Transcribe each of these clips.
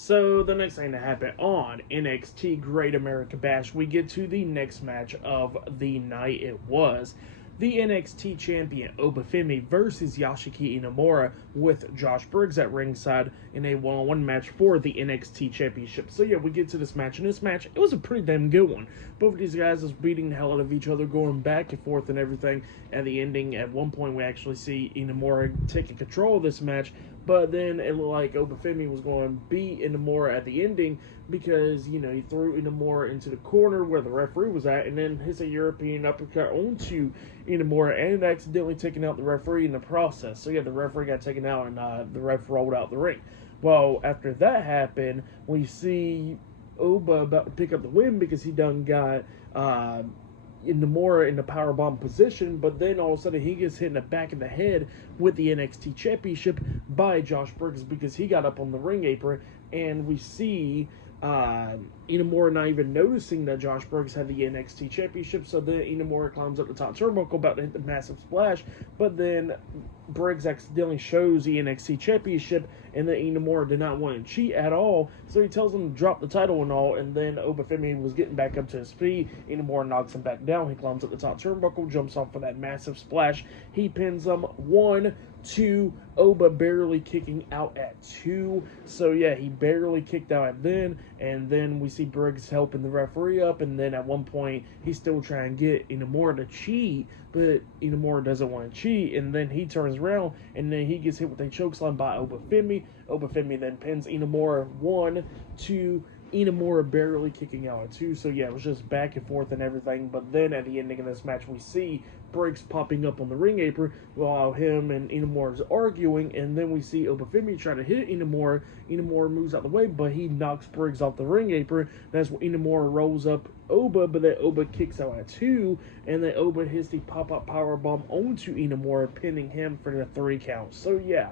So the next thing to happen on NXT Great America Bash, we get to the next match of the night. It was the NXT champion Oba Femi versus Yoshiki Inamura with Josh Briggs at ringside in a one-on-one match for the NXT championship. So yeah, we get to this match, and this match, it was a pretty damn good one. Both of these guys was beating the hell out of each other, going back and forth and everything. At the ending, at one point, we actually see Inamura taking control of this match, but then it looked like Oba Femi was going to beat Inamura at the ending because, you know, he threw Inamura into the corner where the referee was at, and then hits a European uppercut onto Inamura and accidentally taking out the referee in the process. So yeah, the referee got taken out, and the ref rolled out the ring. Well, after that happened, we see Oba about to pick up the win because he done got Inamura in the powerbomb position, but then all of a sudden he gets hit in the back of the head with the NXT Championship by Josh Briggs because he got up on the ring apron, and we see Inamura not even noticing that Josh Briggs had the NXT Championship. So then Inamura climbs up the top turnbuckle about to hit the massive splash, but then Briggs accidentally shows the NXT Championship, and then Inamura did not want to cheat at all, so he tells him to drop the title and all, and then Oba Femi was getting back up to his feet. Inamura knocks him back down. He climbs up the top turnbuckle, jumps off for that massive splash. He pins him 1, 2, Oba barely kicking out at 2. So yeah, he barely kicked out at then, and then we see Briggs helping the referee up, and then at one point he's still trying to get Inamura to cheat, but Inamura doesn't want to cheat, and then he turns around, and then he gets hit with a chokeslam by Oba Femi. Oba Femi then pins Inamura 1, 2, Inamura barely kicking out at 2. So yeah, it was just back and forth and everything. But then at the ending of this match, we see Briggs popping up on the ring apron while him and Inamura is arguing, and then we see Oba Femi try to hit Inamura. Inamura moves out the way, but he knocks Briggs off the ring apron. That's when Inamura rolls up Oba, but then Oba kicks out at 2, and then Oba hits the pop-up powerbomb onto Inamura, pinning him for the 3 count. So yeah,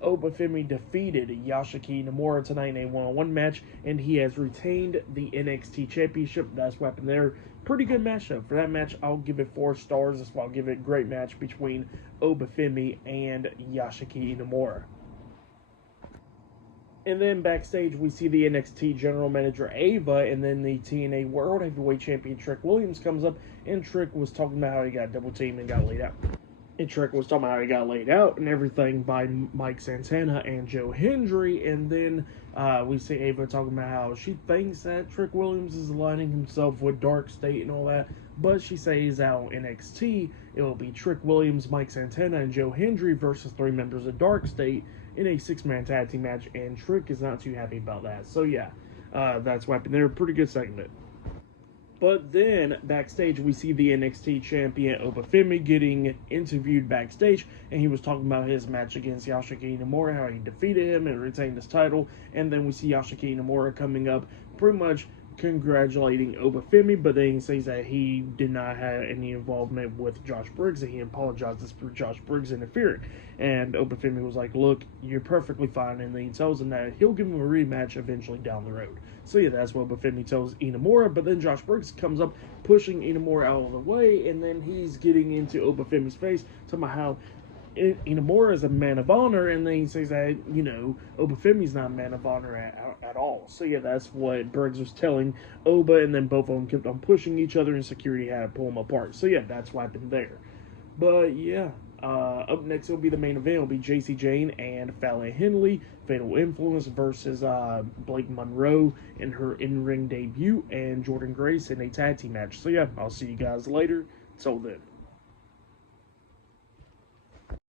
Oba Femi defeated Yoshiki Inamura tonight in a one-on-one match, and he has retained the NXT Championship. That's what happened there. Pretty good matchup. For that match, I'll give it 4 stars. That's why I'll give it a great match between Oba Femi and Yoshiki Inamura. And then backstage, we see the NXT General Manager Ava, and then the TNA World Heavyweight Champion Trick Williams comes up, and Trick was talking about how he got double teamed and got laid out. And Trick was talking about how he got laid out and everything by Mike Santana and Joe Hendry. And then we see Ava talking about how she thinks that Trick Williams is aligning himself with Dark State and all that. But she says out on NXT, it will be Trick Williams, Mike Santana, and Joe Hendry versus 3 members of Dark State in a 6-man tag team match. And Trick is not too happy about that. So yeah, that's what happened there. Pretty good segment. But then, backstage, we see the NXT champion Oba Femi getting interviewed backstage, and he was talking about his match against Yoshiki Inamura, how he defeated him and retained his title. And then we see Yoshiki Inamura coming up, pretty much congratulating Oba Femi, but then he says that he did not have any involvement with Josh Briggs, and he apologizes for Josh Briggs interfering. And Oba Femi was like, look, you're perfectly fine, and then he tells him that he'll give him a rematch eventually down the road. So yeah, that's what Oba Femi tells Inamura, but then Josh Briggs comes up, pushing Inamura out of the way, and then he's getting into Oba Femi's face, talking about how Inamura is a man of honor, and then he says that, you know, Oba Femi's not a man of honor at all. So yeah, that's what Briggs was telling Oba, and then both of them kept on pushing each other, and security had to pull them apart. So yeah, that's what happened there. But yeah, up next will be the main event. It'll be Jacy Jayne and Fallon Henley, Fatal Influence versus Blake Monroe in her in-ring debut, and Jordynne Grace in a tag team match. So yeah, I'll see you guys later. Till then.